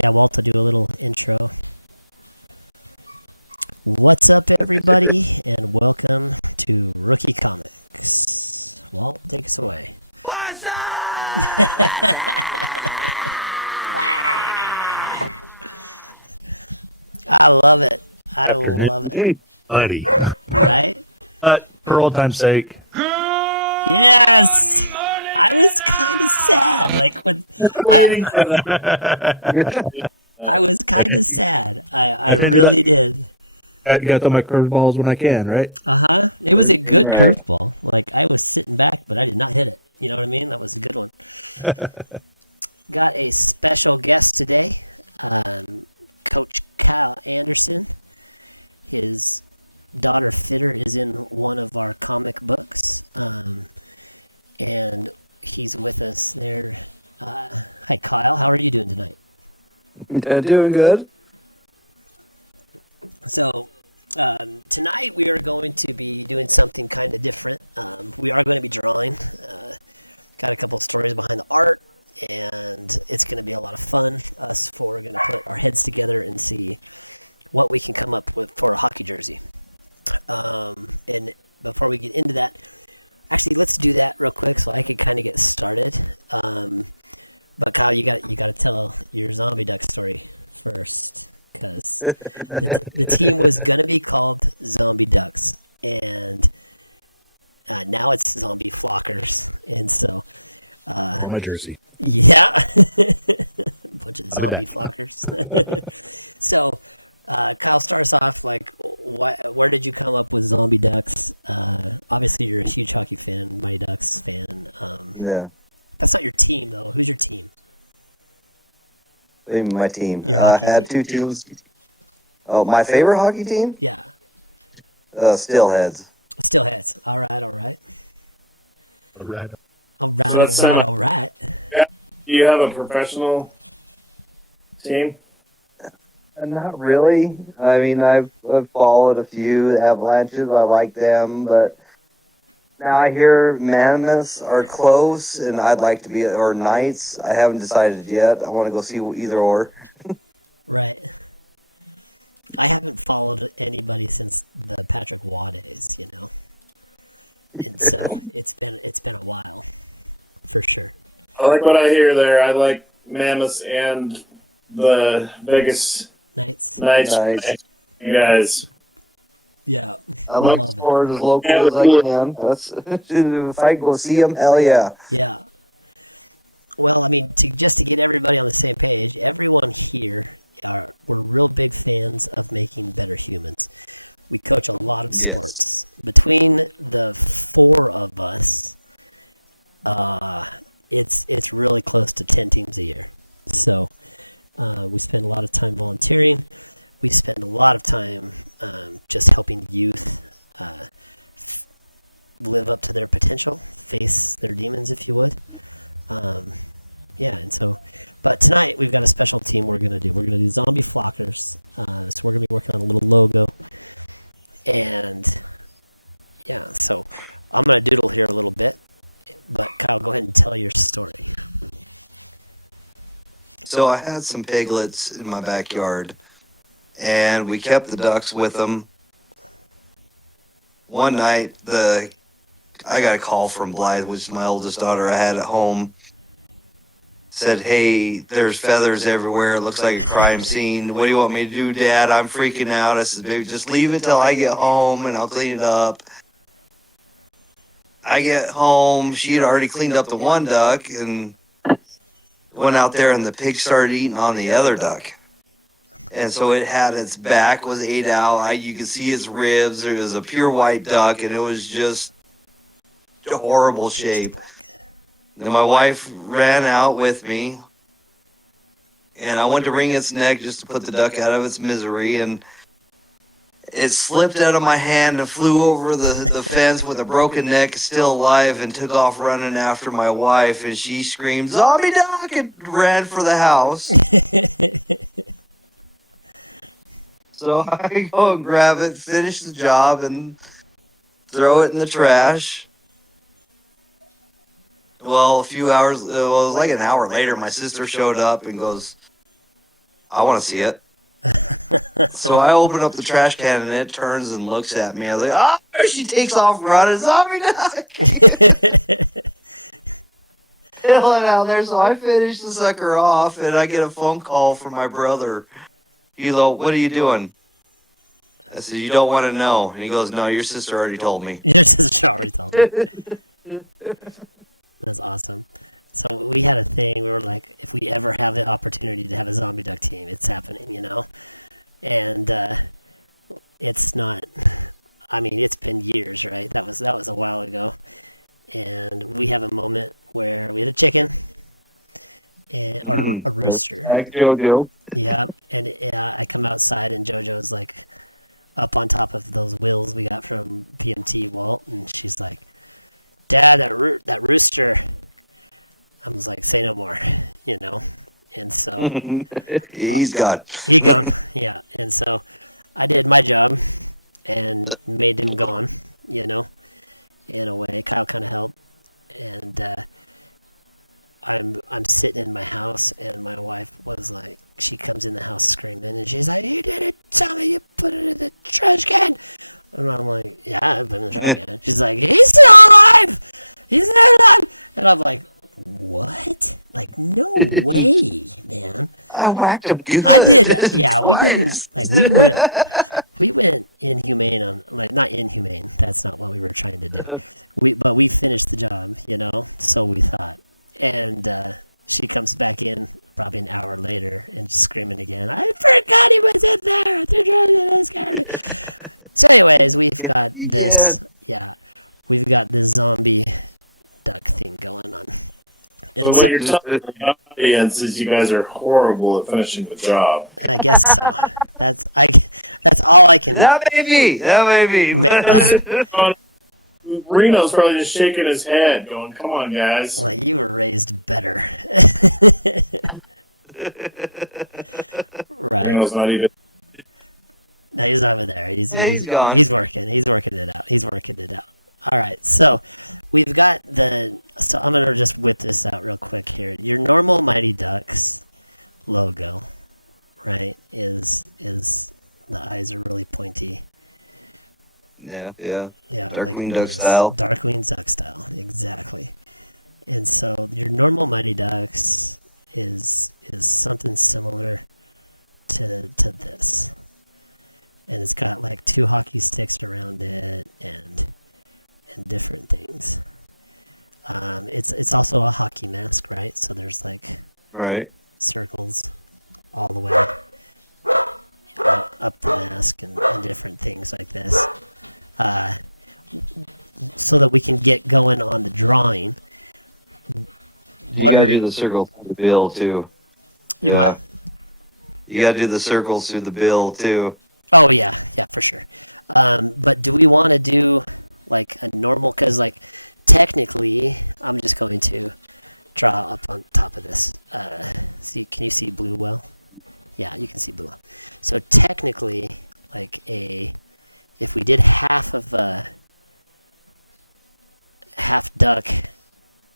Yeah, Walt will do a little intro. What's up, everybody, and welcome to Rookie Comics. Walt, take us away. What's up? I love it. I love it. Hey, buddy. Right? For old time's sake. Yes! I was kind of sad. Like, when I was kind of sad. I really did. I got to my curveballs when I can, right? Uh-huh. It was a good curveball. Like, I was sitting back, but I did not hit it. You know what I mean? That was a good one. Got a special guest today. Coach Kyle Anderson. His daughter Fitter is in one of our comic books. And he's with us there. Hi, Kyle. How are you doing tonight? Doing good. So, tonight we are going to be doing something kind of different. We are going to be drawing. Got a couple stories behind the art, and it's going to be a lot of fun. Us four are going to put our heads together and see what we can come up with for a hockey jersey. And before we get into that, actually, let's do that real quick so I can kind of get started. But Kyle, you got to tell your zombie duck story first, because the team was gonna be called Zombie Ducks, and now it's Zombie Flockers, and so On my jersey. yeah, a bunch of zombie flockers. So Kyle, starts off like, where did you come up with Zombie Ducks? Obviously, you're a huge hockey fan, Mighty Ducks fan. Yeah. That's not your team, though. Who's your team? Maybe my team. Your I hockey had team. 2 teams. Oh, my favorite hockey team? Yeah. Steelheads. Steelheads. All right, all right. Right. All right, So that's all right, similar. all right. Do you have a professional team? Not really. I mean, I've followed a few Avalanches. I like them, but now I hear Mammoths are close, and I'd like to be, or Knights. I haven't decided yet. I want to go see either or. Right. I haven't followed anybody since the Patrick Waugh days, you know. And so it's been a while, for sure. I like what I hear there. I like Mammoths and the Vegas Knights. Knights. Nice. You guys. Yeah. I like love it. sport as local as I can. That's if I can go see them, hell yeah. Yeah. Well, I mean, just to get everybody on the same page, everyone here we're real big fans of making better humans. We coach a lot of Yes. sports. Between the four of us, it's really close to 10 teams a year. So we spend a lot of time volunteering. We spend a lot of time just helping youth live up to their potential, face their demons, if you would. Yeah, and so, but tonight we've got a special team we're gonna do. We're gonna do Zombie Flockers. So we're gonna be working on a little logo, and yeah, so I'm gonna doodle here a little bit. But Kyle, go ahead and tell your story. So I had some piglets in my backyard, and we kept the ducks with them. One night, I got a call from Blythe, which is my oldest daughter I had at home. Said, "Hey, there's feathers everywhere. It looks like a crime scene. What do you want me to do, Dad? I'm freaking out." I said, "Baby, just leave it till I get home, and I'll clean it up." I get home. She had already cleaned up the one duck, and went out there, and the pig started eating on the other duck. And so it had its back was ate out. You could see its ribs. It was a pure white duck, and it was just a horrible shape. And my wife ran out with me, and I went to wring its neck just to put the duck out of its misery, and it slipped out of my hand and flew over the fence with a broken neck, still alive, and took off running after my wife, and she screamed, "Zombie duck!" and ran for the house. So I go and grab it, finish the job, and throw it in the trash. Well, a few hours, it was like an hour later, my sister showed up and goes, I want to see it. So I open up the trash can and it turns and looks at me. I was like, oh, she takes off running. Zombie duck. Hailing out there. So I finish the sucker off and I get a phone call from my brother. He's like, what are you doing? I said, you don't want to know. And he goes, no, your sister already told me. Your sister already told me. That's awesome. So we had a thing. We were like, if we ever have the opportunity to have a zombie duck team, it's happening, you know? And it's not. I mean, it's been years, right? That was a while ago. And we have a moment where we had a chicken or a rooster. Jojo. Yeah, and I come outside and JoJo's like up on top of those wheels we got from PMT Walt, and she's like, "Dad, that rooster." I was like, "Say no more," you know. And so He's gone. he gone, yeah. And so I did my job and made him gone, you know, in a way. Kyle kind of helped, and I'm sitting in my house, and my wife was like, she comes in the house screaming, and she's like, "You didn't tell me you put it in the trash can." And I'm like, "Yeah, I put it in the trash can." She's like, "He's still alive! He's still alive!" And I'm like, "What? Like, no way, man." I whacked him good. I did, yeah, we Twice. didn't, like, we went inhumane on, like, not inhumane, that's not what we were trying to do. But we finished the job, you know, so we thought. And she comes back in probably an hour later and screaming again, "I forgot he was in there! They're trying to scare me." So anyways, we've got this, we've got this zombie duck thing going on. But And what so, you're telling the audience is you guys are horrible at finishing the job. I guess so. That's all I can. That may be. Reno's probably just shaking his head, going, "Come on, guys." Well, you were raised better. Right. Reno's not even. No, he's not even there. He's gone. He's working it out. All right. So we've got so I'm gonna just whip this out real quick here. Your normal Mighty Ducks logo, right? Is the eyes are really pointy. Yeah. Yeah, Darkwing like Duck this. style. Darkwing Duck style, exactly. And so your normal Mighty Ducks is something similar to this, and it's got like 2 hockey sticks around it and different things. It's also a hockey mask, right? So there's like Right. circles all the way up the mask and different things like this. So that we can get going on the drawing. You gotta do the circle through the bill too. You what? You gotta do the circles through the bill too. Oh yeah, for sure. But do we want to do like a normal? Because like technically, I'm just going to draw up on top of this. Can you see blue well? Yeah, you can see blue well. So technically, like if we did half of half duck,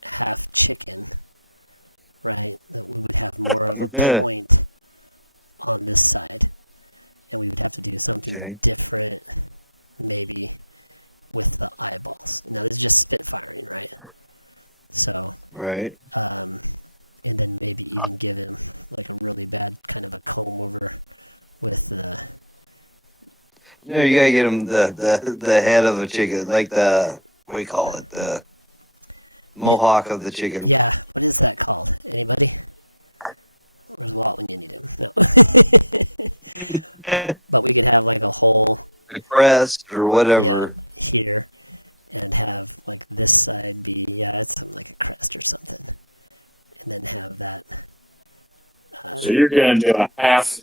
half chicken, right? That we would have more of a point on this side, and we would have to do something different, maybe with the eyeballs. Now this is just spitfiring, right? So Right. and then maybe even give him like a really bad kind of a comb over with the. No, you gotta get him the head of a chicken, like the what do you call it? The mohawk of the chicken. Yeah, what is that called? Anybody? Where's Walt when you need him? No. But we could have like a whole The crest or whatever. yeah here, and have like this side be it's something like a crest or something, and then have that. So you're gonna do a half.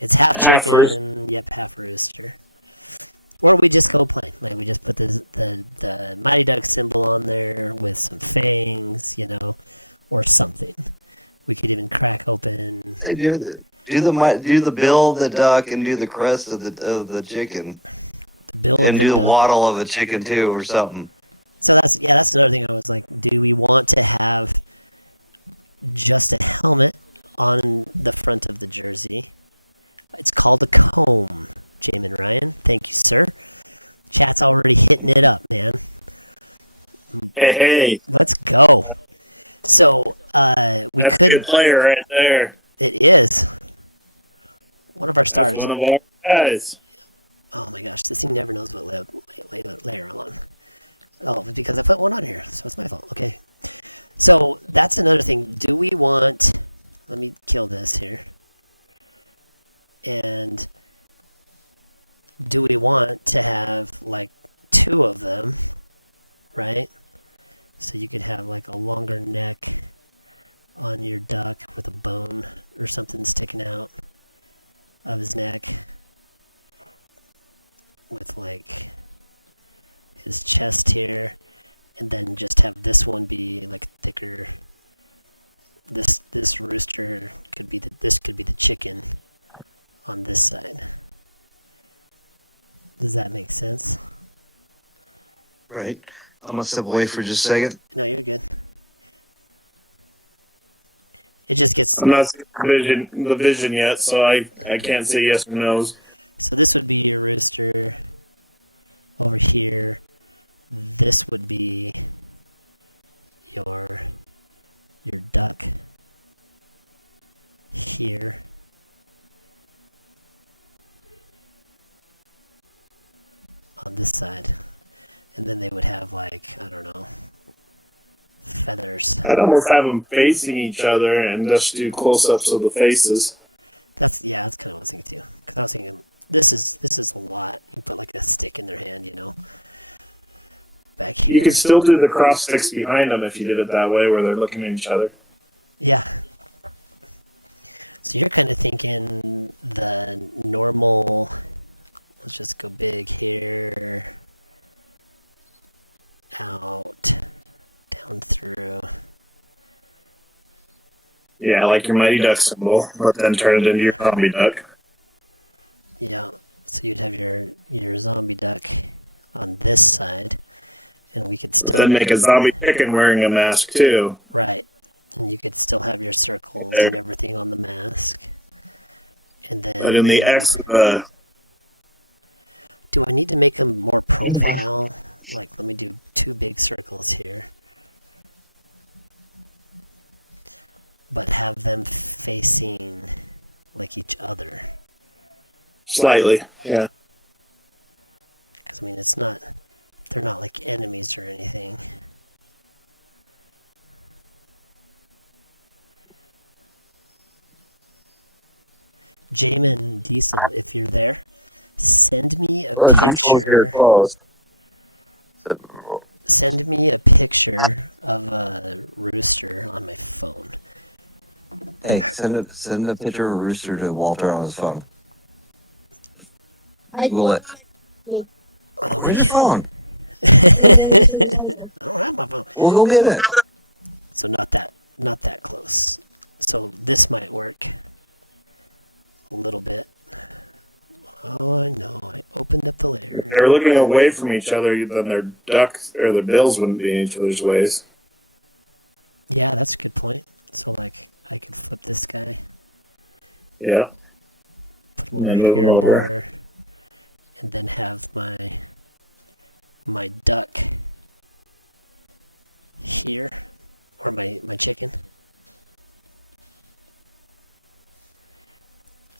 It's half Half chicken. Yep, half rooster. Or we just go plain. Like we just put the Mighty Duck symbol on there with some fangs, you know, or something. We could even crack open. They do the bill of the duck and do the crest of the chicken The bill and of the do the duck. waddle of a chicken too or something. So that's another thing I was like, do we want to have just a helmet on the front of the jersey. It's called a comb, Jamin Ryan. Thank you, sir. Chat's already hitting it up, man. Hey, Let's go. So, we that's a could... good player right there. It is. One of our stars. That's one of our guys. Oh my gosh, this thing never knows what layer I'm on. Oh, because I put one on here, so it's my fault. Okay. So, that's another thing. Do we want... Let me kill this here. And do we want to have, like, 2 of them, right? So you could have, like, a longer neck on your duck with a bone or something sticking out of his neck with, like, his chest here, and then just have this one be, like, thicker. This rooster could be this could be the chicken on this side. Does that make sense? Right. I'm gonna step away for just a second. No, you're good. It just gets... I'm not seeing the vision yet, so I can't say yes or no's. So this would be your rooster over here. This would be your duck here. On this side. And then they would have, like, I don't know, feathers. I'd almost have them facing each other and just do close-ups of the faces. That's kind of what I was thinking too. Because I was thinking, this is a lot. You put like a stick in their hand, you know. Back here. You could still do the cross sticks behind them if you did it that way, where they're looking at each other. Yeah. So you're kind of thinking the normal... Let's just go big here. Out. Down through. Yeah, like your Mighty Duck symbol, but then turn it into your zombie duck. Yeah. So you'd have your zombie duck on this side. And we could still... Then make a zombie chicken wearing a mask, too. Right. And you could still have your circles and everything on the mask. And then... But in the X, do I need to make them more profile? Like, let me do 2 big circles here. But have them facing, like, each other. slightly, yeah. Because, I mean, they're not, like, enemies or anything. Jamin Diesel, if you're there, send me a picture. Send me a picture of a rooster on my phone. Hey, send a picture of a rooster to Walter on his phone. Google it. Oh, Where's your phone? I don't have my phone. We'll go get it. So not that close. So this might work a little bit. Oh, I know. I opened up the If layer. they're looking away from each other, then their ducks or their bills wouldn't be in each other's ways. Yeah, that's a good point. So, like, I could flip this guy. Yeah. Put him And over then move him here over. more, and then have my duck here, or my chicken.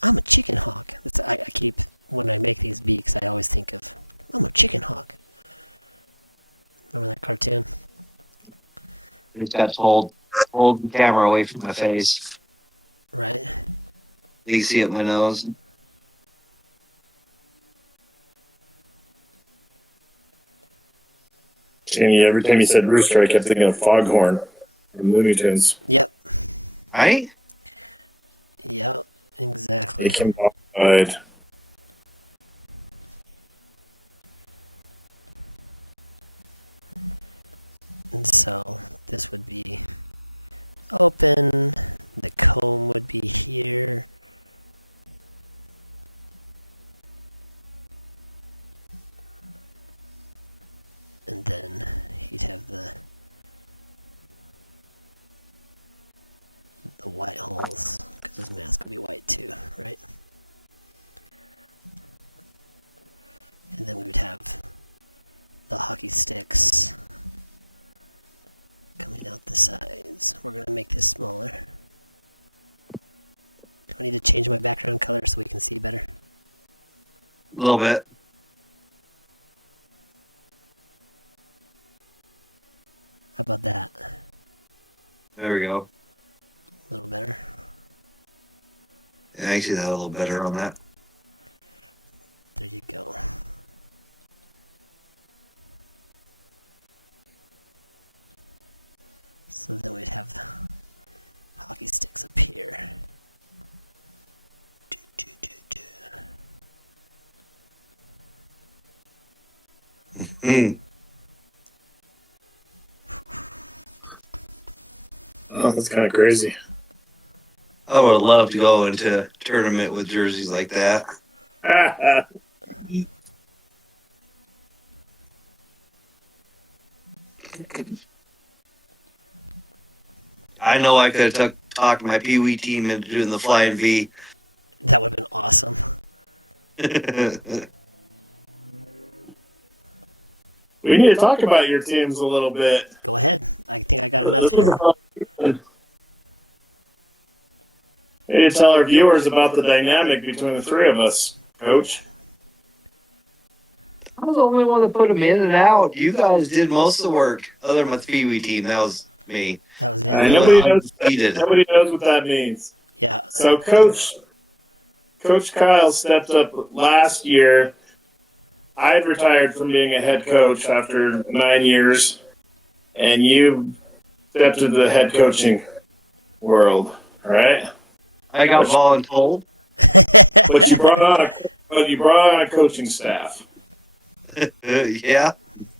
I'm a chicken hawk. I keep, when I make these beaks, I always think of, I'm a chicken hawk. Remember that cartoon? Just got to hold the camera away from my face. Right? You can see it in my nose. Jamie, every time you said rooster, I kept thinking of Foghorn from Looney Tunes. Yep. Right? Yep. They Exactly. came outside. And so this would be open. The comb would be here. And then he'd have the white holes because his mask will be white too, right? And then we would have the hockey sticks coming out the sides. We're going to make this smaller. Do I need to change my background color so we can see better? A little bit. How about that? There we go. A little better. Yeah, I see that a little better on that. There you go. So then we'd have hockey sticks up here. Do, do, do, do. Hmm. Oh, that's kind of crazy. I would love to go into a tournament with jerseys like that. I know I could have talked my Pee Wee team into doing the flying V. That would have been awesome. We need to talk about your teams a little bit. Go ahead. I think I got enough This was here. a fun season. We need to tell our viewers about the dynamic between the three of us, Coach. I was the only one that put them in and out. You guys did most of the work, other than my Pee Wee team. That was me. That was And yeah. nobody knows what that means. Yeah. So Coach Kyle stepped up last year. I had retired from being a head coach after 9 years, and you stepped into the head coaching world, right? I got voluntold. But you brought on a coaching staff. Yeah.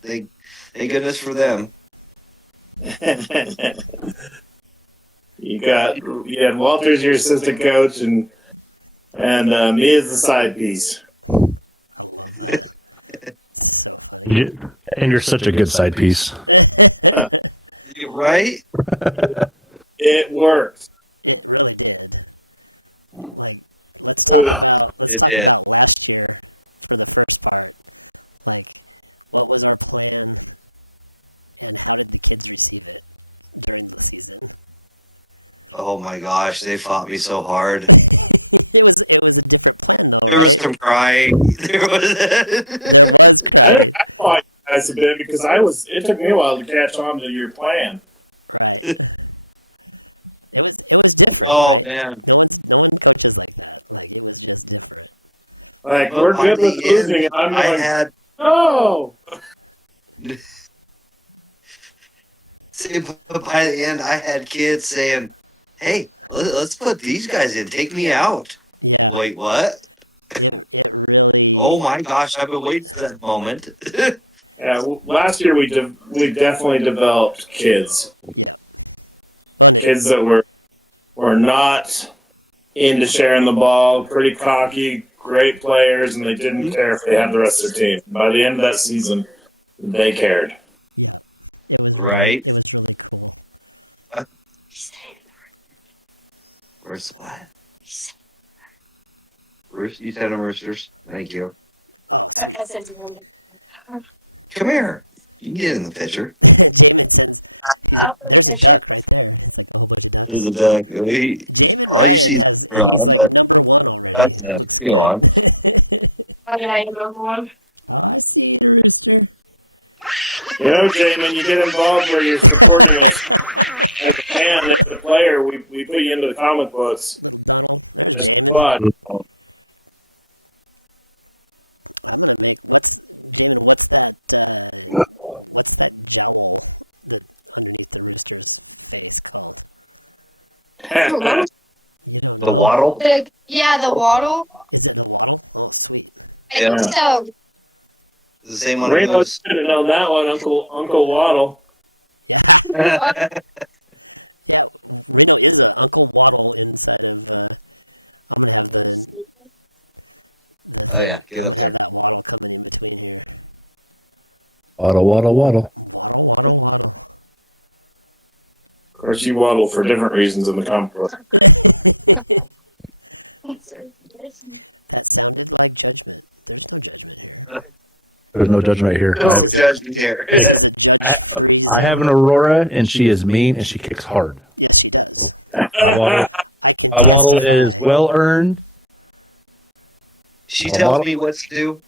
Thank goodness for them. You had Walter as your assistant coach, and me as the side piece. I love that. It's so funny. And you're such a good side piece. Right? It worked. It really did. Like, let's talk about last year for the first part. Like, what was our plan, and how did the kids receive it during the season? Oh my gosh, they fought me so hard. It was a different plan though, There right? was some crying. There was crying. I fought you guys a bit because it took me a while to catch on to your plan. Right. It was different, Oh right? man. No one coaches like that. Like, it was just different. Like, But we're by good with the losing, end, and I'm I going, had no! but by the end I had kids saying, "Hey, let's put these guys in. Take me out." Yeah. Wait, what? It really. Oh my gosh, I've been waiting for that moment. Yeah, last year we definitely developed kids. Yeah. Fun. Kids that were not into sharing the ball, pretty cocky, great players, and they didn't care if they had the rest of their team. By the end of that season, they cared. Yeah. It was really, Right. It was really cool. Where's that? You said them roosters. Thank you. Oh, sweet. Come here. You can get in the picture. Jamin sends. There's a duck right there. It's like a whole bunch of ducks. There's a duck. Jamin Oh, Ryan you has. see- He's like number one already. That's- Looks go good. on. Oh, I see the rooster. You know, Jamin, you get involved where you're supporting us as a fan, as a player. We put you into the comic books. Little Donald. There's It's Jamin. fun. I'm gonna make. Jamin? What's that jowl that underneath the rooster's face called? You don't know? The waddle? The waddle. Is it the waddle? Oh, sweet. I think so. The same one. Reno should have known that one, Uncle Waddle. Yeah. Yeah. Reno is a Uncle Waddle inside of. I'm gonna have the thing. yeah, I'm gonna have that waddle coming in between here. Waddle, waddle, waddle. Waddle, waddle, waddle. course, you waddle for different reasons in the complex. That sounded like judgment. There's no judgment here. There's no judgment here. This is a judge-free zone. I have an Aurora, and she is mean, and she kicks hard. Yes, she does. My waddle, I can my waddle testify. is well earned. She tells me what to do.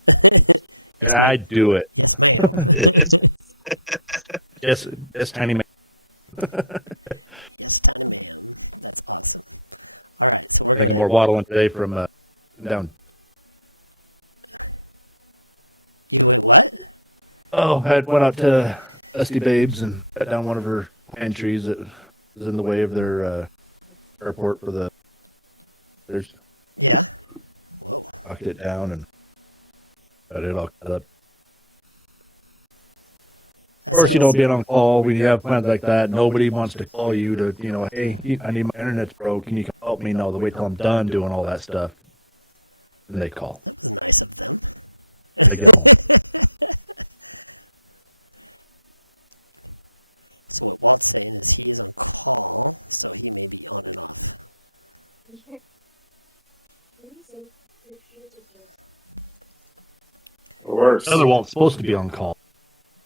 Yes, and I ma'am. do it. Yes, ma'am. Yes, tiny man. Yes, tiny ma'am. That's awesome. All right, so we're More gonna. waddling today from down. You went what? Oh, I went out to Dusty Babes and cut down one of her entries that was in the way of their airport for the. There's Yeah. Whoa. knocked it down and got it all cut up. That Of course, you sounds- don't get on call when you have plans like that. Nobody wants to call you to, hey, I need my internet's broke. Can you come help me? No, they wait till I'm done doing all that stuff. And they call. That was nice of them. They get- So what Walt's saying is he is on call, so he may be on and off. Or worse. Another Walt's supposed to be on call,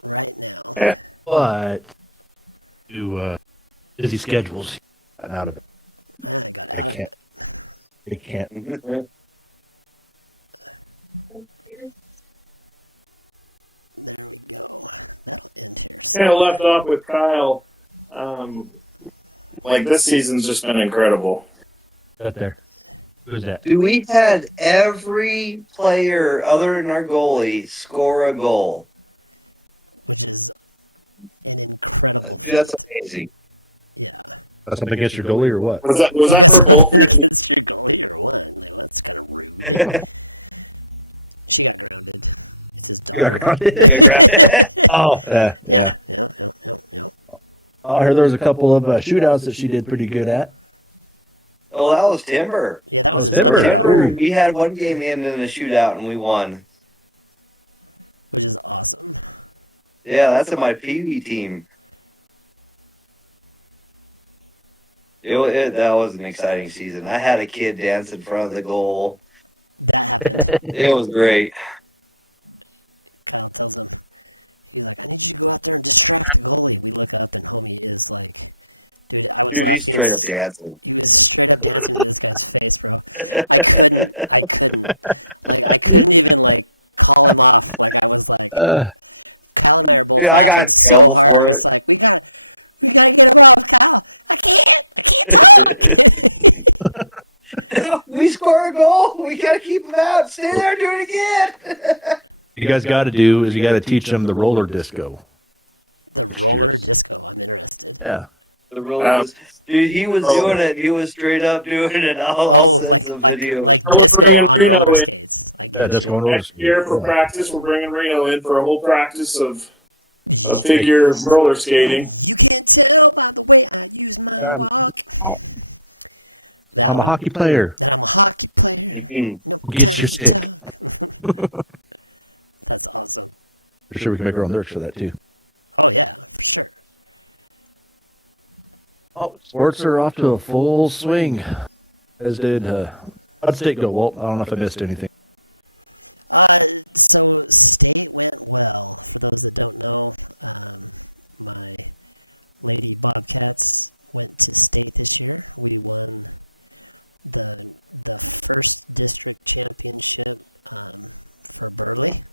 Right now. but busy schedules. Gotten out of it. I got out of can't. it. They can't. There we go. That'll end here. Kind of left off with Kyle. Like, this season's just been incredible. Right there. Who's that? Dude, we had every player other than our goalie score a goal. Which is an incredible feat. That's amazing. Yeah. That's something against your goalie or what? Was that You got for goal? something against your goalie or what? Like, well, that's kind of rude. She got grounded. It's his daughter. Oh, Yeah. I heard there was a couple of shootouts that she did pretty good at. Oh, that was Timber. Yeah, that was his Timber. other daughter, We had one game in a shootout and we won. which is awesome. Yeah, that's in my PV team. That was an exciting season. I had a kid dance in front of the goal. That happened. It was great. Kyle tells him, he's like, I need you to go out there and distract the goalie. We look up and homie is like, dude, I was Dude, he's laughing. straight up dancing. He was straight up dancing to this guy's face, bro. I couldn't. Like, I couldn't even, like, call him off. Like, I was like, Kyle and I are both Dude, I laughing got so killed hard. for It's it. like, we gotta get him off, Kyle. I can't talk. We score a goal. We gotta keep him out. Stay there, do it again. You guys got to do is you got to teach them the roller disco. The roller disco. I'm interested. Yeah. The roller was- Dude, he was doing it. He was straight up doing it. Oh, like disco bringing on Reno roller in. skates. I Yeah, get that's you. one roller Next year for skate. practice, we're bringing Reno in for a whole practice of figure roller skating. You can't tell by the way I use my walk. That I'm a one- hockey player. That I'm a hockey player. No Get time your to stick. talk. That's awesome. For sure, we can make our own lyrics for that too. Oh yeah, for sure. Oh, sports are off to a full swing, as did how'd state go, Walt? I don't know if I missed anything. So state went well. For those that don't know, my Lady Bobcats went to state this year. We won the first district championship for Burley,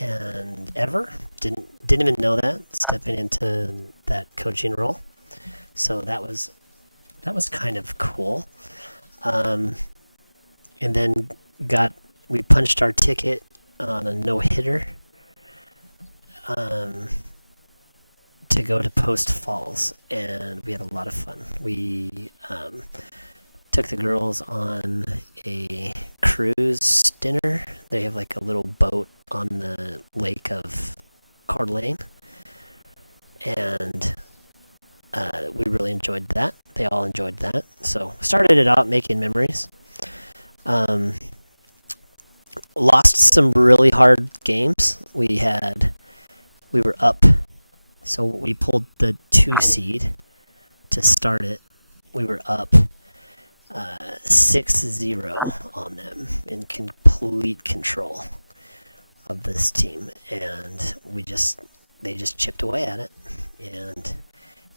and ever didn't even know that, stepping into that coaching role. So that was kind of cool. And then we punched our ticket on a no-hitter to go to Post Falls, and we had a lot of fun. We took the girls on a cruise dinner. They have like a little boat on the lake of Coeur d'Alene, and we really enjoyed that. They all enjoyed that. So started it out making memories. Lost some really hard games. We were up So we pulled the 2 seed to start it. We were up 6-0 on them, in complete control of this team, and they just chipped away at it and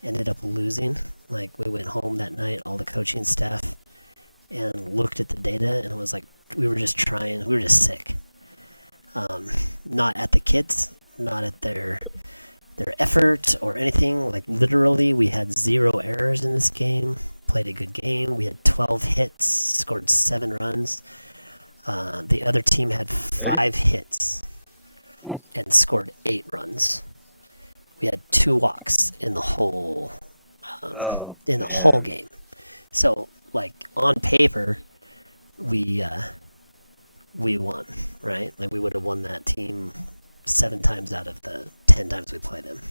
ended up losing. Like, we went home that night, all the coaching staff, and looked at the data, and it was like we were just sick. Not at the kids, not at their effort or anything. Like, literally, we had 0 errors in this game. Played a good game. We had 12 hits, scored 7 runs. The other team had 5 hits and scored 8 runs. We had 2 walks in the whole game. So, like, on paper, we won, right? Like, we would have won that team 7 times out of the 10 times we played them.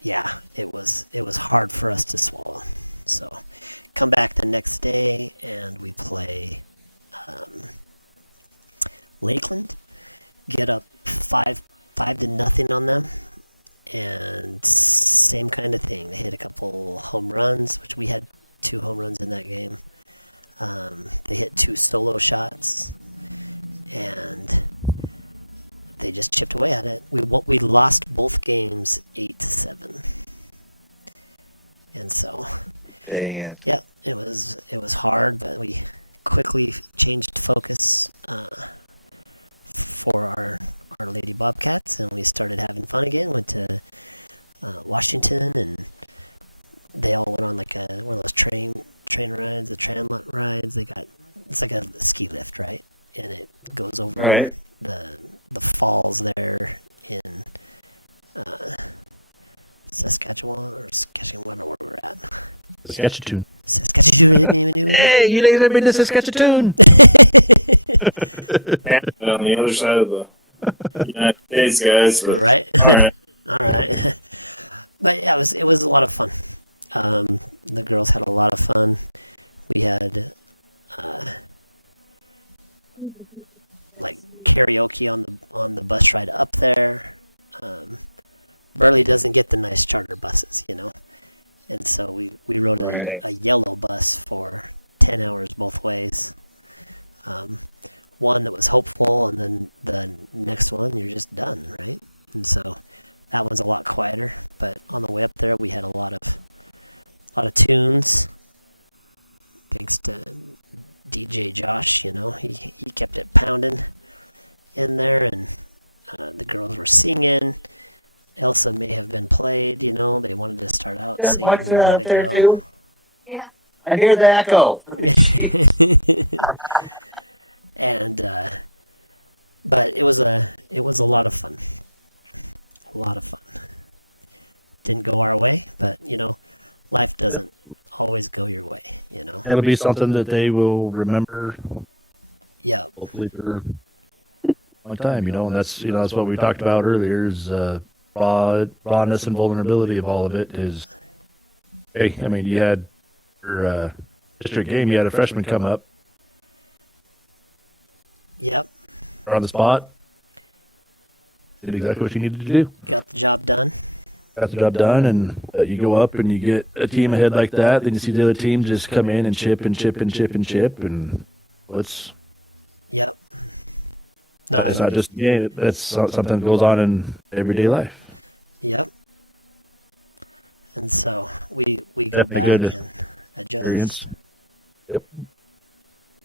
Yeah, it was hard for us to swallow. So, come back the next day and we play Lakeland, get up 5-0 on them, and same kind of thing. They hit a couple home runs, which we had 2 home runs in that game. They hit 2 solo shots, and they just chipped away at it. We lost both games 8-7, and so Dang it. yeah, it was hard, but we quickly changed focus for our Lady Bobcats, and we started having fun again. Went to Washington, and they all went on like one of those train rides, the tram rides. It's like a ski lift, right? And it goes over Right. the falls there in Saskatchewan or Saskatchewan, I don't know where we're at. Saskatchewan. Saskatchewan. Hey, you ladies have been to Saskatchewan. On the other side of the United States, guys. But, Right. all right. All right. But yeah, it was a lot of fun. The girls had a lot of fun. We had like karaoke on the bus ride up there. Burley doesn't get the nice charter buses, and so we rode a yellow bus for 10 hours both ways. One that was hopeful, and then the next one you're just done, right? And so that one's a lot quieter. But on the way up there, we had a lot of tunes. Thanks to DJ Josh, he kept it pounding in there, and the girls were singing. Elsa may have been played, they wanted to start out singing. Watch her up there too. Yeah. I hear the echo. And but it was a lot of fun. A lot of fun. Didn't go our way, but life doesn't always go your way, It'll be something that they will remember, Yeah. hopefully for a long time, and that's what we talked about earlier is rawness and vulnerability of all of it is, hey, I mean, you had your district game, you had a freshman come up Yep. on the spot, did exactly what you needed to do. Got the job done. Got the job done, and you go up and you get a team ahead like that, then you see the other team just come in and chip and chip and chip and chip, and let's. Yep. No, It's not just yeah. That's something that goes on in everyday life. Yep. And so we go That'd be back good and adjust. Experience. Yep.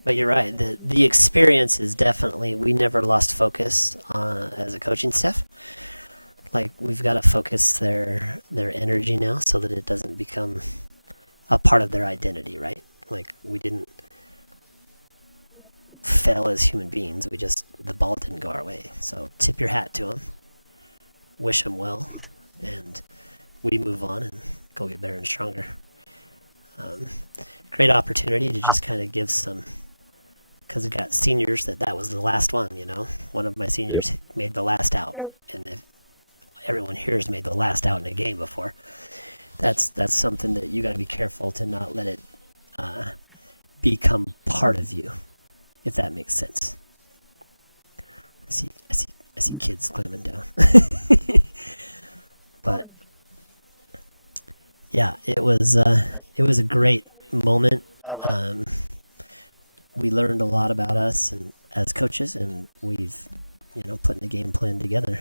But you're right. The experience is definitely, we never lost focus as a coaching staff. Like, we've got to focus their energy now so that it doesn't become a part of their identity, right? Like, we didn't fail as human beings. The ball didn't go our way. So tip your hat to them. Wish them well. And we move on and go get better and stronger. Great opportunity to just kind of give some, because we got seniors that was the last one, One of my seniors made the last out. And if everyone here has made the last out in a game before, that's something that you got to be careful to not let it become part of you, if that makes sense. I see see kids climbing down. But yeah, it was a great moment. We learned a lot about us and as coaches, and we've putting the game plan together.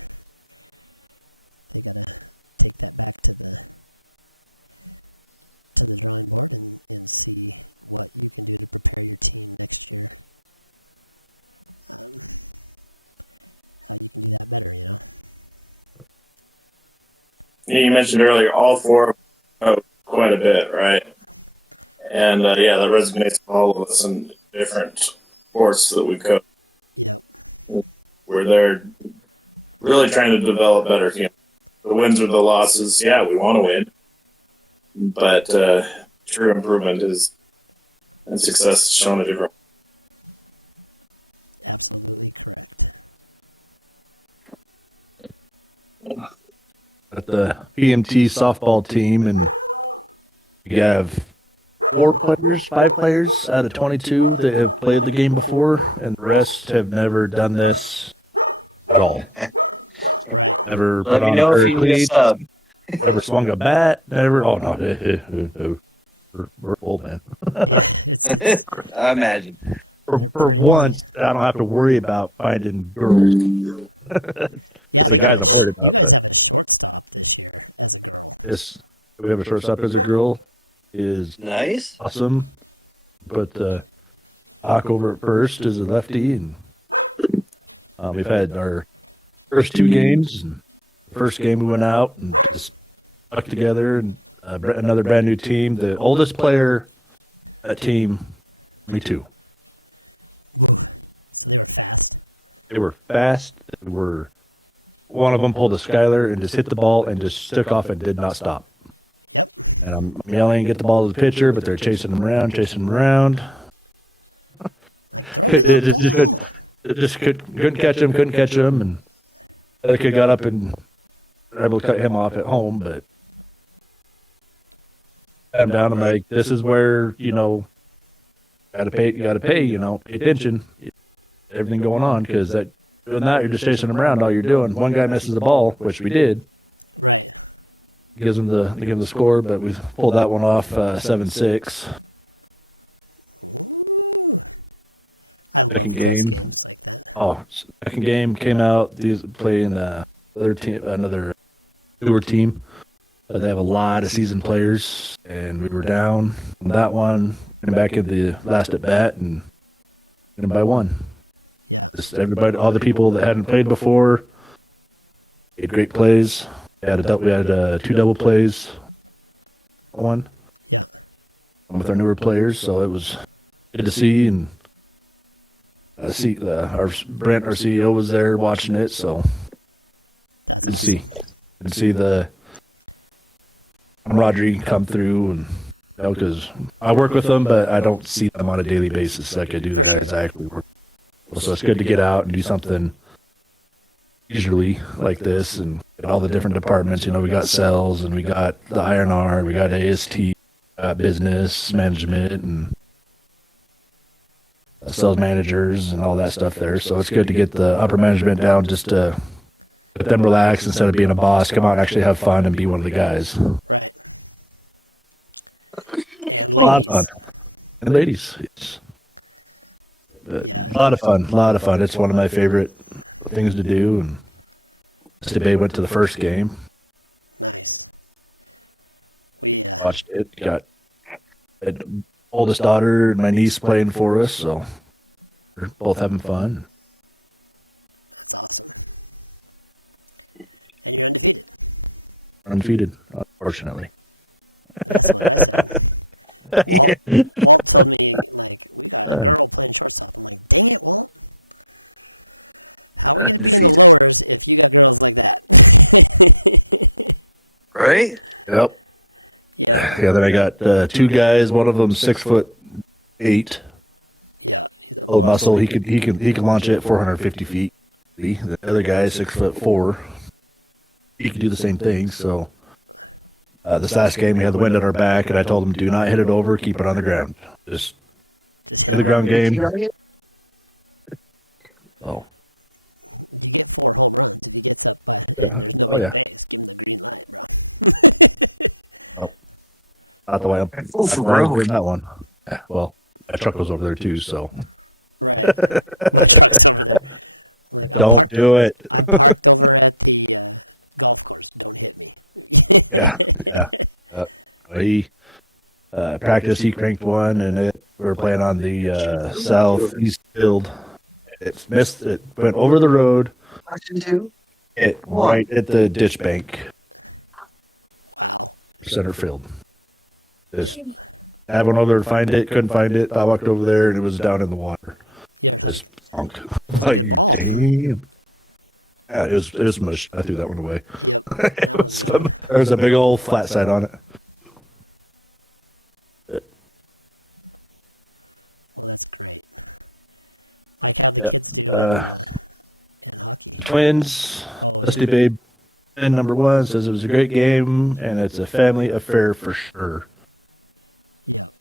They gotta take that back to the drawing board and see what you can do to prepare your team next year. How you can do that better, You mentioned earlier all four quite a bit, right? And that resonates with all of us in different sports that we coach. Yep. Where they're really trying to develop better teams. The wins or the losses, we want to win. But true improvement and success is shown a different. Absolutely correct. At the PMT softball team, and you have 5 players out of 22 that have played the game before, and the rest have never done this at all. Right. Never Let put me on know a if you need a cleat, sub. never swung a bat, never. Oh no, we're old, man. Yeah, it's I imagine. They're For pretty once, I don't have to worry about finding girls. yeah. They got I haven't heard about you guys that. have a shortstop this year as a girl. Yes, we have a shortstop as a girl. Is Nice. awesome. But Hawk over at first is a lefty, and we've had our first 2 games. And first game we went out and just stuck together, and another brand new team. The oldest player that team, me too. Woo. So they were fast. They were fast. They were. One of them pulled a Skyler and just hit the ball and just took off and did not stop. Yep. And I'm yelling, get the ball to the pitcher, but they're chasing him around. Like, throw me the ball. Just couldn't catch him, and the other kid got up and were able to cut him off at home, but I'm down. I'm like, this is where, you gotta pay, pay attention, everything going on, because doing that, you're just chasing him around, all you're doing. One guy misses the ball, which we did. Right. Gives him the score, but we pulled that one off 7-6. Ooh. I love close games like that. Oh, second game came out. These playing another newer team. They have a lot of seasoned players, and we were down on that one. And back at the last at bat, and by 1. Yeah. Just everybody, all the people that hadn't played before, made great plays. We had 2 double plays. 1. Yeah. With our newer players, so it was good to see, and our Brent, our CEO, was there watching it, so That's good awesome. to see the camaraderie come through, and because I work with them, but I don't see them on a daily basis like I do For the sure. guys I actually work with. So it's good to get out and do something usually like this, and all the different departments. We got sales, and we got the INR, we got AST, business management, and sales managers, and all that stuff there. So it's good to get the upper management down, just to let them relax instead of being a boss. Come out and actually have fun and be one of the guys. Right. And A lot of ladies. fun. And ladies, Yeah. a lot of fun. It's one of my favorite things to do. And today went to the first game, Nice. We watched it. Got an oldest daughter and my niece playing for us, so we're both having fun. that's awesome. And you're undefeated. We're undefeated, unfortunately. That's what I said. Walt told me, like, we got a girl playing shortstop. I'm like, dang it, Walt. How are we going to be in the lowers if you got girls like that? Right? Yep. Yeah. Yeah. Then I got 2 guys. One of them 6'8". Yeah. He's a Old muscle. monster. He can launch it 450 feet. The other guy is 6'4". He can do the same thing. So this last game we had the wind at our back, and I told him, do not hit it over. Keep it on the ground. Just Just hit hit the hard. ground game. Oh, You get 4 home runs if he gets up by and there's nobody on yeah. base. Give him the green light, bro. Not the way I'm in that one. Yeah, well, that truck was over there too, so Right. My truck's over there. Like don't do it. I'm parked over at the golf course. Don't hit me. Yeah. He practiced. He cranked one, and we were playing on the southeast field. It missed. It went over the road. It right at the ditch bank, Wow. center field. Just I went over there to find it. Couldn't find it. I walked over there, and it was down in the water. Yeah, it's like Stunk. was a good ball. Damn. Yeah, it was mush. I threw that one away. Yep, that one's gone. There was a big old flat side on it. Well, that's great. Mike, how'd the kids do in hockey? Twins. Oh, Dusty Babe, and number 1 says it was a great game, and it's a family affair for sure. Yep.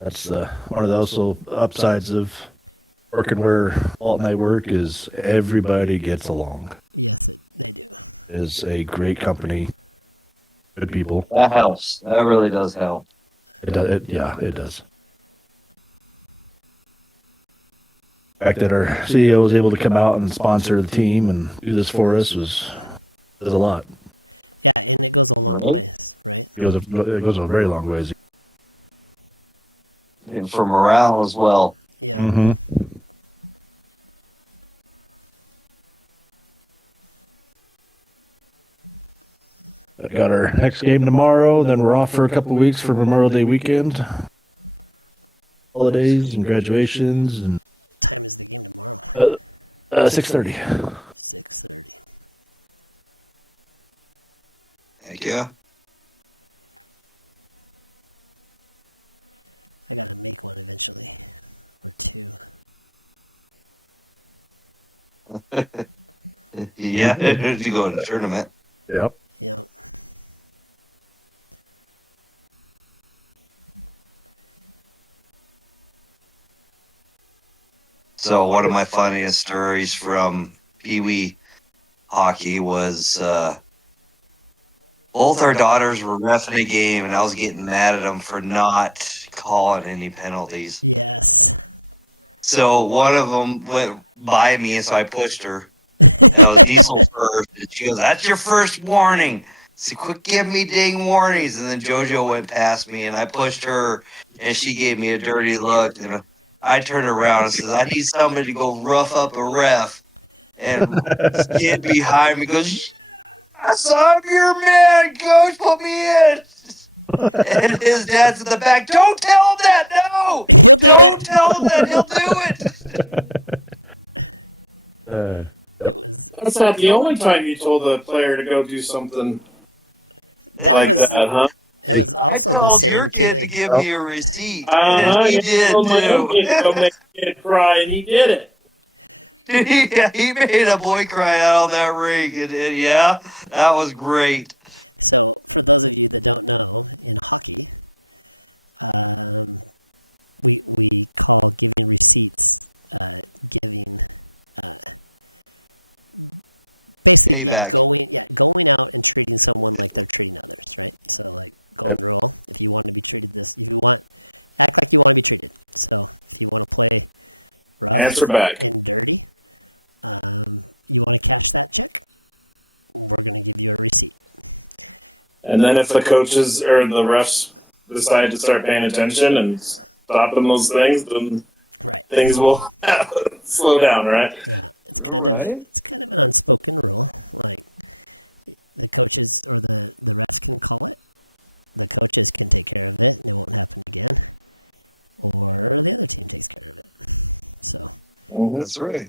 That's one of the also upsides of working where Walt and I work is everybody gets along. Yes, they do. It is a great company, good people. That helps. That really does help. It does. It does. The fact that our CEO was able to come out and sponsor the team and do this for us was a lot. Yeah, and it goes a long ways, right? It goes a very long ways. And for morale as well. Yeah. Mm-hmm. We got our next game tomorrow, then we're off for a couple of weeks for Memorial Day weekend. Holidays and graduations and Time is the game tomorrow. 6:30. 6:30. Heck yeah. I gotta make one eventually, or 2. Yeah, if you go to the tournament. Yep. Yeah. So one of my funniest stories from Pee Wee hockey was both our daughters were reffing a game, and I was getting mad at them for not calling any penalties. Yes. So one of them went by me, and so I pushed her. That was Diesel first, and she goes, "That's your first warning." So quit giving me dang warnings. And then JoJo went past me, and I pushed her, and she gave me a dirty look. And I turned around and said, "I need somebody to go rough up a ref." And Skid behind me goes, "I'm your man, coach. Put me in." And his dad's in the back. "Don't tell him that. No, He'll do don't it. tell him that. He'll do it." It was. That's not the only time you told a player to go do something That like was. that, huh? It was also I the told same your kid to kid. give me a receipt, and he You did told my own kid to go too. make a kid cry, and he did it. He made a boy cry out on that ring, and yeah, that was great. So, for those of you that don't know, in hockey, we call giving receipts giving. Basically, Payback. going out and treating someone like they're treating others, right? So, like golden rule: if you want to be treated act like you want to be treated. So, if you want to play rough Answer back. and dirty, you want to cash that check, we're gonna give you a receipt. And then if the coaches or the refs decide to start paying attention and stopping those things, then Right. things will slow down, right? Yeah, it's kind of an unspoken rule. Like the coaches or the refs can call it, the coaches can take care of it, and it won't happen again, or the other team takes care of it. So That's right.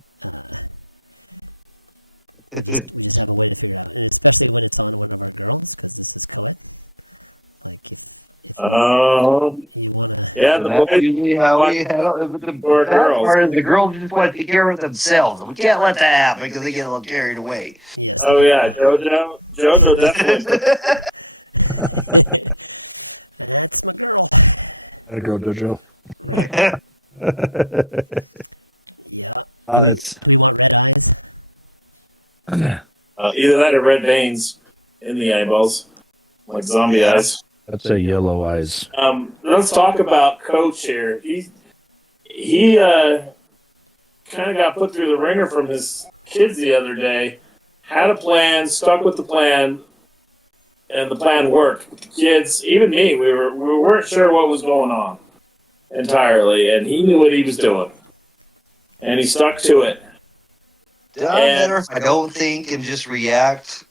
we just have a way to figure it out, and especially when it's on one of our girls, because this is co-ed. Like if you want to, Yeah, the That's boys usually how we handle it with the Or girls. Or the girls just want to take care of themselves. We can't let that happen because they get a little carried away. yes. Oh yeah, JoJo definitely. That's my girl. That girl Jojo. Right. Yeah. It's Do we want red eyes? Either that or red veins in the eyeballs, like zombie eyes. I'd say yellow eyes. Let's talk about Coach here. He kind of got put through the ringer from his kids the other day. Had a plan, stuck with the plan, and the plan worked. Kids, even me, we weren't sure what was going on entirely, and he knew what he was doing, and he stuck to it. Doesn't matter if I don't think and just react.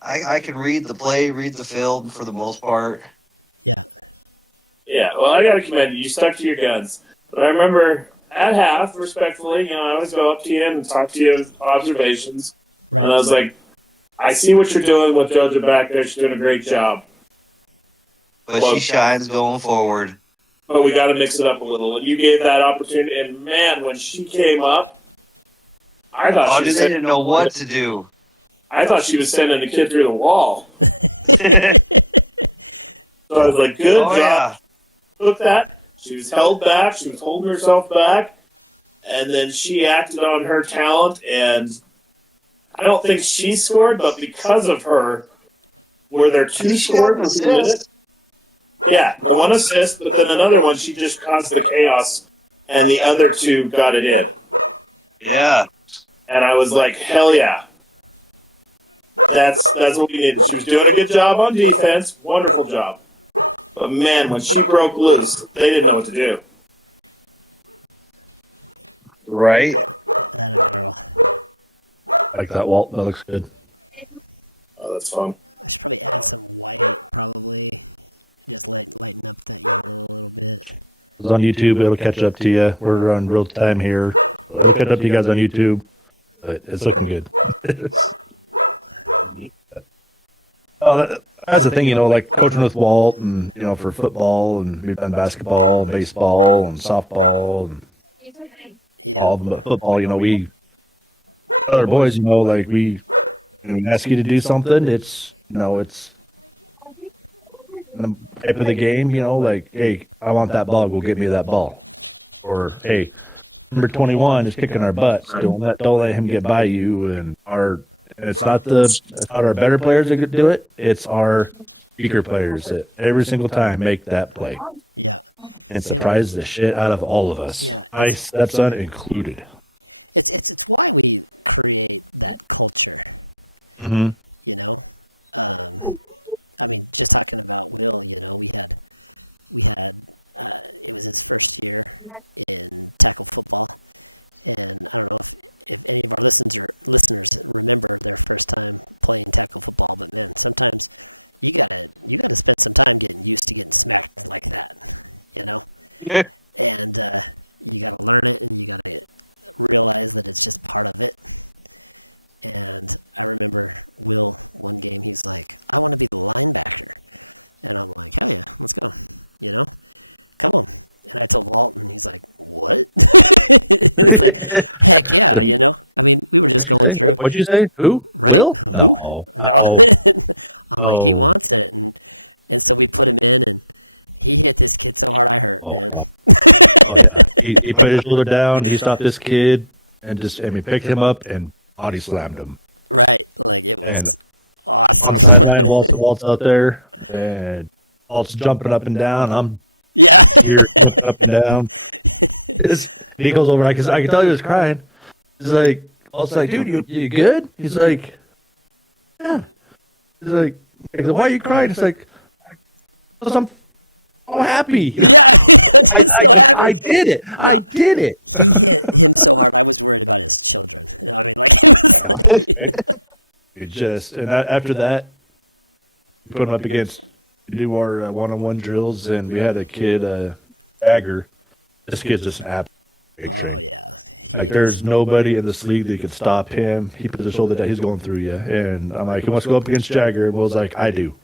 I can read the play, read the field for the most part. Yeah. Yeah, well, I got to commend you. You stuck to your guns. But I remember at half, respectfully, I always go up to you and talk to you with observations. Right. And I was like, I see what you're doing with JoJo back there. She's doing a great job. But she shines going forward. But we got to mix it up a little. And you gave that opportunity. And, man, when she came up, I thought they didn't know what to do. I thought she was sending a kid through the wall. So I was like, good job. Yeah. Took that. She was held back. She was holding herself back. And then she acted on her talent. And I don't think she scored, but because of her, were there two scored in a minute? Yeah, one assist, but then another one, she just caused the chaos, and the other two got it in. Yeah. And I was like, hell yeah. That's what we needed. She was doing a good job on defense. Wonderful job. But, man, when she broke loose, they didn't know what to do. Right? That girl. Like that, Walt. That looks good. Oh, that's fun. I should probably add some white, probably. Just lighten up that yellow a little bit. It's on YouTube. It'll catch up to you. We're on real time here. It'll catch up to you guys on YouTube. But it's looking good. That's the thing, like coaching with Walt and, for football, and we've done basketball, baseball, and softball, and all the football, we, other boys, like we ask you to do something, it's the type of the game, like, hey, I want that ball, go get me that ball. Or, hey, number 21 is kicking our butts, don't let him get by you, and it's not our better players that could do it, it's our weaker players that every single time make that play. Yeah. And surprise the shit out of all of us. Yeah. My stepson included. It's why we create that culture. Mm-hmm. I mean, just talking about Will, we had it was his first year in tackle football, and I don't know if any of our listeners remember their first time playing tackle football, but man, sometimes you gotta spend some time getting used to getting smacked like that, and you gotta learn it, and you gotta realize that it's just part of it. And I remember Will, one game, he's like, I want to be the linebacker. And I'm like, hell yeah, let's go. Come on. And I told Walt, and he's like, what? It's like, heck yeah, I mean, we were just going through. What'd you say? Who? Right? Will? Who? Oh. No. I'm like, he wants it. And so we put him in, and he hit this kid so hard I hurt, man. He put his shoulder down, he stopped this kid, and picked him up and body slammed him. Right. Like, it was awesome. Walt's out there, and Walt's jumping up and down. I'm here jumping up and down. He goes over, I can tell he was crying. He's like, Walt's like, dude, you good? He's like, yeah. He's like, why are you crying? It's like, because I'm so happy. Yeah, I'm just so happy. I did it. No, I did it. He hit him so hard, I was worried about his children. I mean, like, it was and after that, we put him up against, we do our one-on-one drills, and we had a kid, Jagger. This kid's just an absolute oh, yeah. There's nobody in this league that could stop him. He put his shoulder down, he's going through you. And I'm like, who wants to go up against Jagger? And Will's like, I do.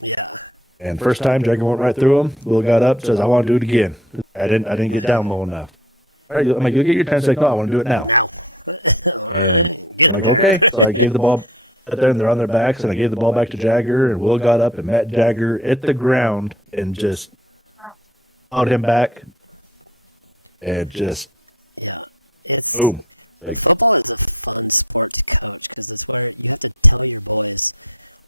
Yeah. And first time, Jagger went right through him. Will got up, says, I want to do it again. I didn't get down low enough. All right, I'm like, you'll get your 10 seconds. No, I want to do it now. Now. All right. Get him, Jagger. Okay. So I gave the ball there, and they're on their backs, and I gave the ball back to Jagger, and Will got up and met Jagger at the ground and just out him back. And just yeah. It's boom. Football is a fun sport to coach because that's where you have to tell your boys,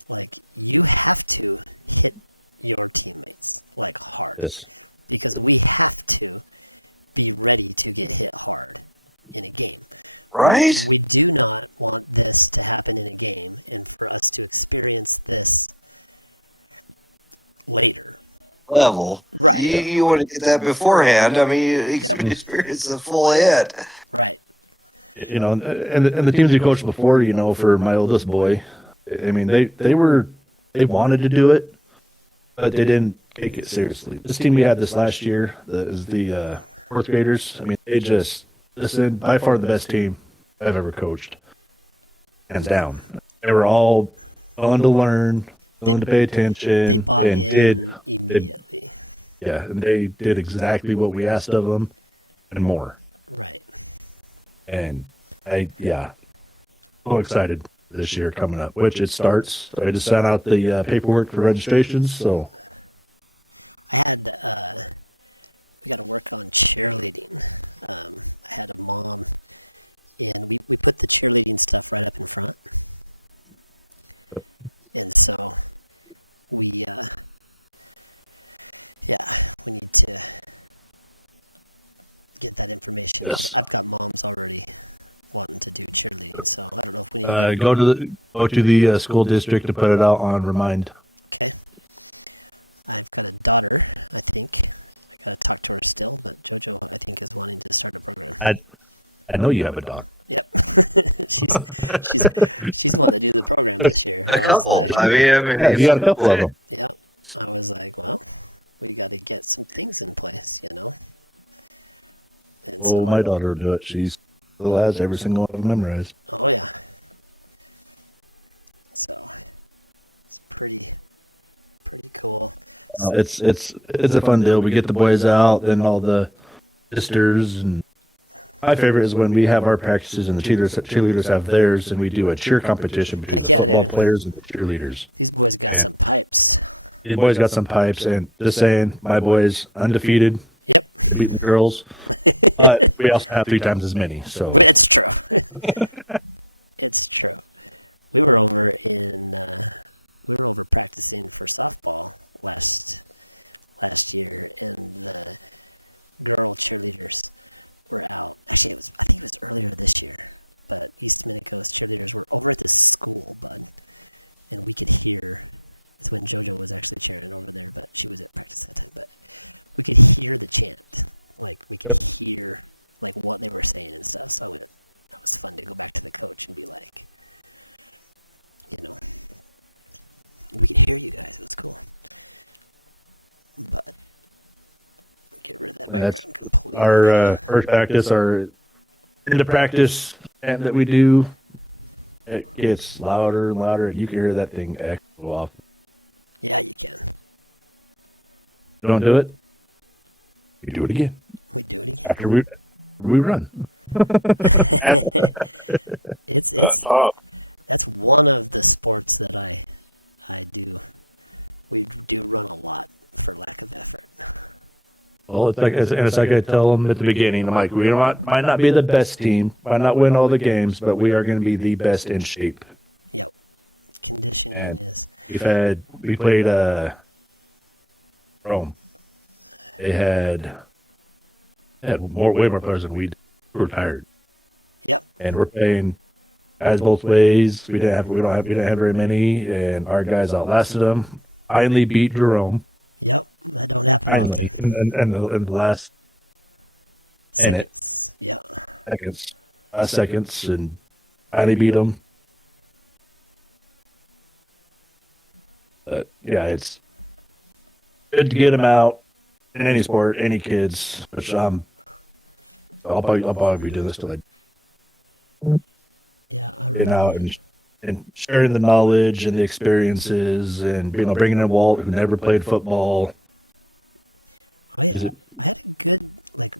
like, you have to hit your teammates, like, hard. Yes. Because we have to be ready to get hit hard in a game. Right? We do not want this to happen in a game and for us to experience this later. Level. Right. You want to get that beforehand. I mean, you experience the full hit. Right. You know, and the teams we coached before, you know, for my oldest boy, I mean, they wanted to do it, but they didn't take it seriously. This team we had this last year is the fourth graders. I mean, they just listen, by far the best team I've ever coached, hands down. They were all fun to learn, fun to pay attention. They bought and in immediately. Yeah, and they did exactly what we asked of them and more. Right. And so excited this year coming up, which it starts. I just sent out the paperwork for registrations, so. I had, we got to work on cheerleading. I had a mom, and we put the cheerleading stuff right up in front. And so we, we need to get that information. Yes. I've got moms already wanting to do cheerleading, so I don't know if we need to Go to the school district to put it out on Remind. Okay. I've got a daughter, I think. I got to talk to her still, but JoJo, I think, is wanting to start a program. I know you have a daughter. Yep. she's wanting to do the program this year. A I was couple. like, I mean, You got a couple of them. yeah. I was like, well, we got to get some things in place, you know? And so, Well, my daughter will do it. She's still has every single one of them memorized. oh, yeah. So, it's pretty cool. It's a fun deal. We get the boys out, then all the sisters, and my favorite is when we have our practices and the cheerleaders have theirs, and we do a cheer competition between Heck the yeah, football dude. players and the cheerleaders. These boys got some pipes. The boys got some pipes, and just saying, my boys undefeated, Yep. beating the girls, but we also have 3 times as many. So It's true. It's true. We were over practicing for softball last year, and the girl cheerleaders were out. Actually, I think it was earlier this year. But East Minico's cheerleaders were over at the school, bud, and we could hear. It's when JoJo was actually cheering over there, but she was at practice that time. But we could hear the chant, like we could hear like what they were saying and stuff. So it was fun to go back to the coach and be like, you know, we could hear you guys. It was cool. But get rid of that background completely. our first practice, our end of practice and that we do, it gets louder and louder, and you can hear that thing echo off. Yeah, you can. You don't do it, we do it again We do it again. after we run. It's Oh, that's one of the sports that I do. We do run a lot for lack of effort. Well, it's like I tell them at the beginning. I'm like, might not be the best team, might not win all the games, but we are going to be the best in shape. Yep. Conditioning And is. We played Rome. They had way more players than we did. We were tired, Yep. and we're playing guys both ways. We didn't have very many, and our guys outlasted them. Finally beat Jerome. Yep. That don't happen often. And the last Seconds. Yeah. seconds, and finally beat them. Yeah, it's good to get them out in any sport, any kids. Which I'll probably be doing this till I Yeah. I get out and sharing the knowledge and the experiences, and bringing in Walt, who never played football. Oh yeah. I had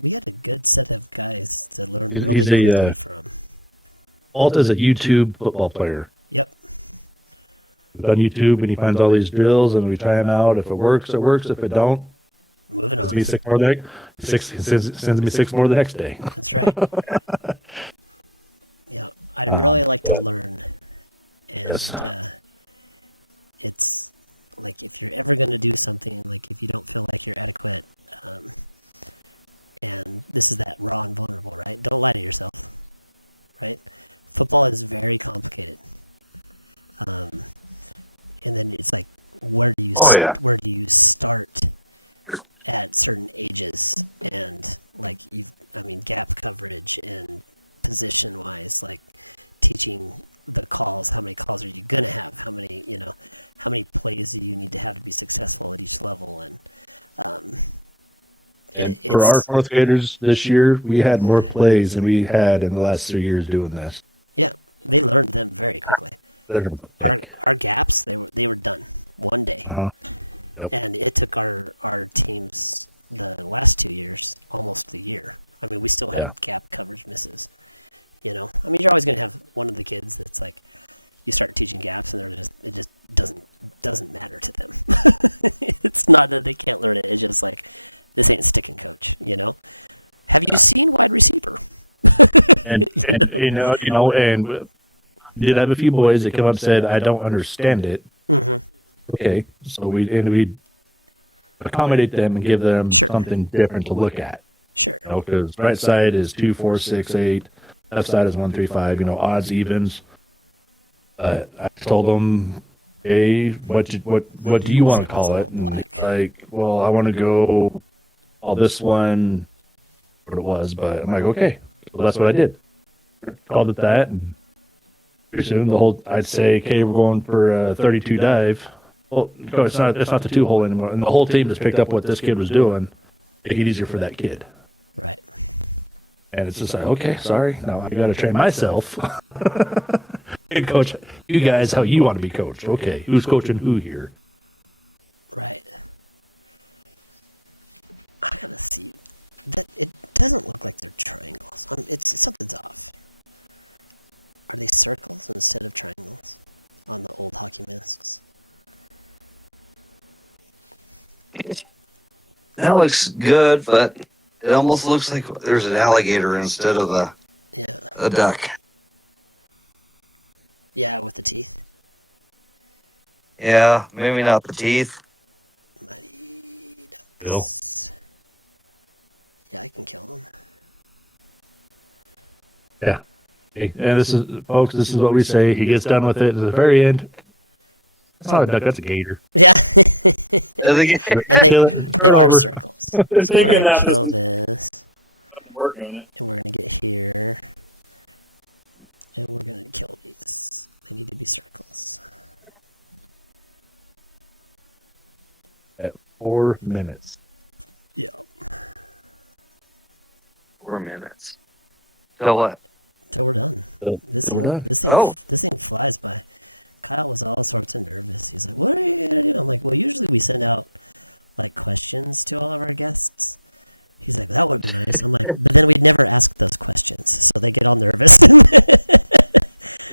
we had a good set of guys to learn He's really quickly from. Walt is a YouTube football player. Yep. He's on YouTube, and he finds all these drills, and we try them out. If it works, it works. If it don't, Moving sends on. me 6 more sends me 6 more the next day. That's right. Yeah, I really like to learn, and Yes. it's like if you're ever going to do something, like if you don't feel like you're adequate, and this is that raw and vulnerable, right? Don't lie to yourself, right? Football is very complicated, and then it's like where do you where do you start at certain ages, and like gap coverage and position wise, like teaching the calls, how many calls are you gonna have, how many plays do you need to have to be successful at each level, and for our fourth graders this year, we had more plays than we had in the last 3 years doing this. yeah, they learned them very quickly. Our gaps, they were done one day. Yep. And it took our teams the last 2 years almost a year. I mean, we still had gap coverage misses. You're always going to have one of the kids that's like, you start teaching gaps and it just doesn't matter to them. It's not that they can't learn it. It's just like, this ain't sticking, coach. Have you seen wide receiver? and did have a few boys that come up and said, "I don't understand it." Mm-hmm. Okay, so we accommodate them and give them something different to look at. Sure. Because right side is 2, 4, 6, 8. Left side is 1, 3, 5. Odds, evens. I told them, "Hey, what do you want to call it?" And like, well, I want to go all this one, what it was, but I'm like, okay, well, that's what I did. Called it that, and pretty soon I'd say, okay, we're going for a 32 dive. Well, no, it's not the 2-hole anymore, and the whole team just picked up what this kid was doing. Make it easier for that kid. Right. And it's just like, okay, sorry, now I got to train myself. And coach you guys how you want to be coached. Okay, who's coaching who here? Right. I gotta see that. It doesn't look like they're triangles. Something's off. Are they circles instead of triangles on the old hockey masks? That looks good, but it almost looks like there's an alligator instead of a duck. Yeah, with the teeth. Yeah, maybe not the teeth. Mighty ducks. Yeah, I can kill them. Yeah. Hey, and this is what we say. He gets done with it at the very end. That's not a duck, that's a gator. Yeah. And they are circles. So we're going to kill this. Working on it. And we're going to get here. And we're going to kill these. They need to be circles. At 4 minutes. Yeah. 4 minutes. So what? So we're done. This thing flies by. Kyle was all sorts of nervous. He's like, "What are you gonna do?" I'm like, "Well, usually we send out like questions to all of our guests." He's like, "That would be nice." I'm like, "But then we'd never ask those questions, so they get all nervous."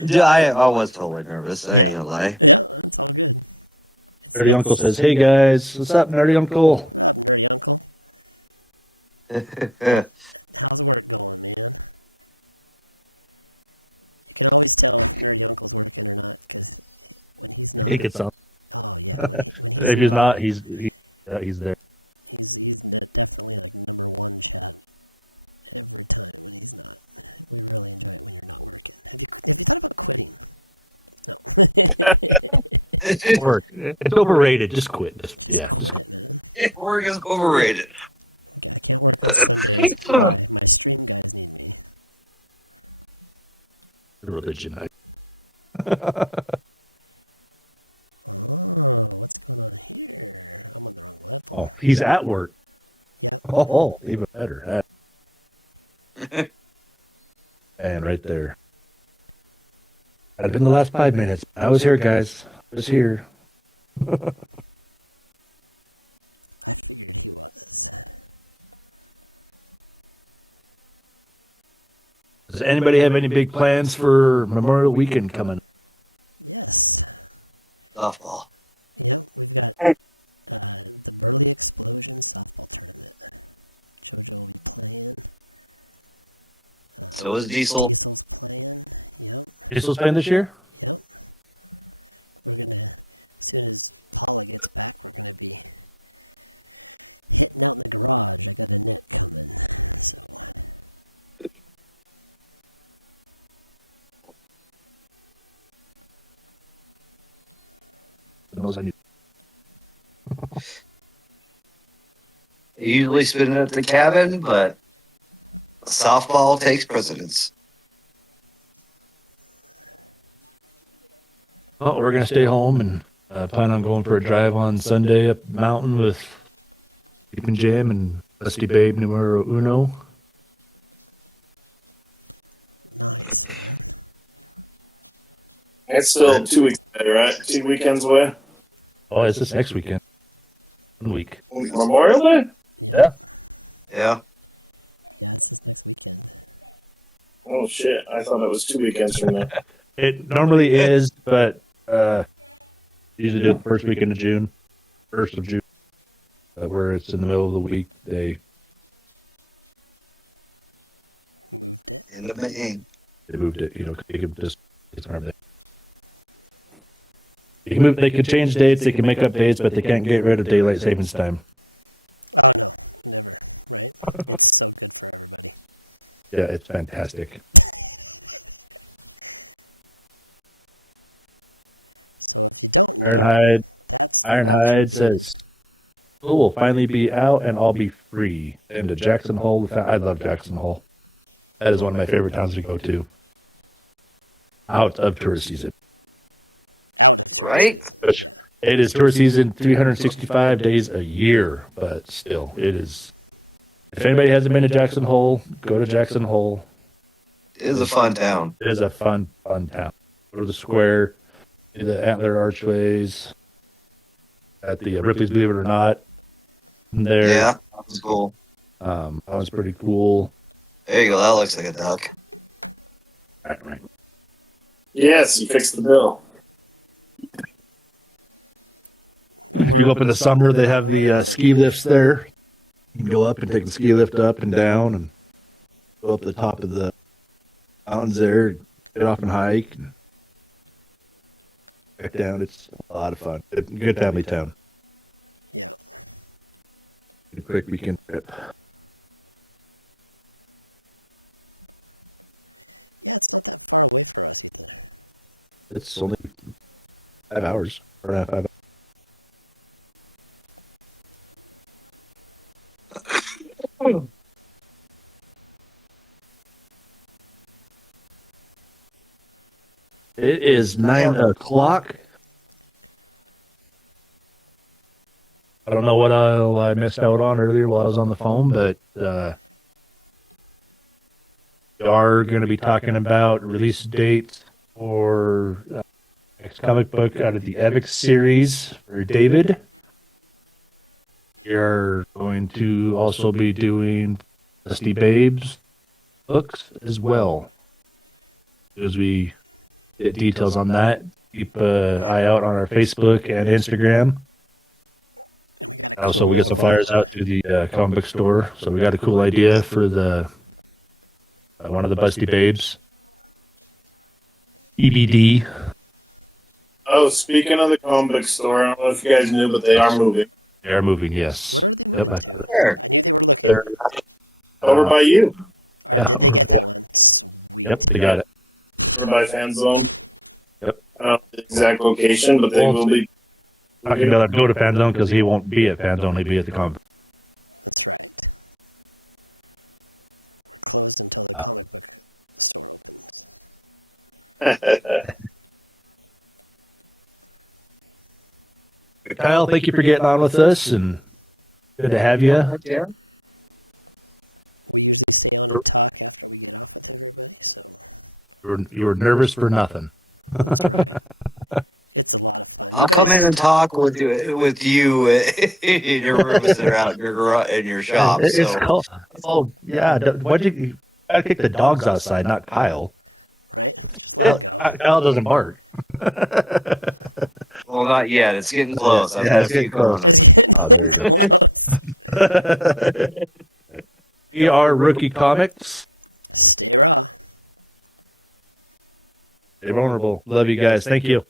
Yeah, I was totally nervous. I ain't gonna lie. Yeah, it's all good. Nerdy Uncle says, "Hey guys, what's up, Nerdy Uncle?" What up, Nerdy Uncle? How's work going, man? You can always tell if Nerdy Uncle's working or not, because when he's not. He gets on. Oh yeah, when he's If he's not, he's there. He's definitely like number one chat every time when he's not. We really enjoy it when you're not working. Have you thought about quitting? No. Work. It's overrated. Just quit. Just quit, man. Work is overrated. Okay, I can't work on Sundays. Why? My stream guys need me. Religion. Oh, what's going on here? I'm on the wrong level. Oh, he's at work. Yeah. Oh, even better. And right there. I've been the last 5 minutes. I was here, guys. I was here. I figured he was. Does anybody have any big plans for Memorial Weekend coming? Yes. Softball. Yeah, we've got the Burley Explosion softball tournament. JoJo will be playing. So is Diesel. Diesel's playing. Yep. Crystal's playing this year? Yep. We're gonna, as soon as Paula gets back, we're gonna be hitting out in the garage. I got a net coming, so. I usually spend it at the cabin, but softball takes precedence. Well, we're going to stay home and plan on going for a drive on Sunday up the mountain with Deep and Jam and Dusty Babe Numero Uno. Nice, man. It's still 2 weeks away, right? 2 weekends away. Oh, it's this next weekend. 1 week. Memorial Day? Yeah. Yeah. Yeah, it's this next weekend. Oh shit! I thought it was 2 weekends from now. It normally is, but usually do it the first weekend of June, 1st of June, where it's in the middle of the week. They Moved it. And the main. moved it. You know, they could just it's hard. They can move. They can change dates. They can make up dates, but they can't get rid of daylight savings time. Oh no, never. Right? It's so good for everybody. Yeah, it's fantastic. So if you don't know, Ironhide, that's Ironhide says, "School will finally be out and I'll be free." And to Jackson Hole, I love Jackson Hole. That is one of my favorite towns to go to. Out of tourist season. out of tourist Right? season. Yeah. It is tourist season 365 days a year, but still, it is. If anybody hasn't been to Jackson Hole, go to Jackson Hole. It is a fun town. It is a fun town. Go to the square, do the antler archways, at the Ripley's Believe It or Not. There, Yeah, that's cool. that was pretty cool. There you go. That looks like a duck. Right. Yes, you fixed the bill. If you go up in the summer, they have the ski lifts there. You can go up and take the ski lift up and down and go up the top of the mountains there, get off and hike. And back down. It's a lot of fun. Good family town. Yeah. A quick weekend trip. Yeah, it's not that far away for us either. It's only 5 hours. 4.5 hours. It is 9 o'clock. I don't know what I missed out on earlier while I was on the phone, but we are going to be talking about release dates for next comic book out of the Epic series for David. We are going to also be doing Dusty Babes books as well. As we get details on that, keep an eye out on our Facebook and Instagram. And we got a cool. Also, we get some flyers out to the comic book store. So we got a cool idea for the one of the Dusty Babes. EBD. Oh, speaking of the comic book store, I don't know if you guys knew, but they are moving. They are moving, yes. Where are they moving Yep. to? Sure. I knew they were looking. Over by you. Or did they get that one? Sweet. Yep, they got it. Over by Fan Zone. Yep. I don't know the exact location, but they will be. Not going to be able to go to Fan Zone because he won't be at Fan Zone. He'll be at the comic. That's right. We're closed until the comic book store opens. Kyle, thank you for getting on with us, and good to have you. We usually stay on and talk after we get off with everybody, so You were nervous for nothing. that's right. It's a lot of fun. You I'll come in guys, and talk with you in your rooms or out in in your shop. It's So cool. Oh, yeah. Why'd you gotta kick the dogs outside, not Kyle. right? Just let it go. Kyle doesn't bark. well, not yet. It's getting close. I've Yeah, had a it's few getting close. It's getting close. We are Rookie Comics. Stay raw. Stay vulnerable. Love you guys. Thank you.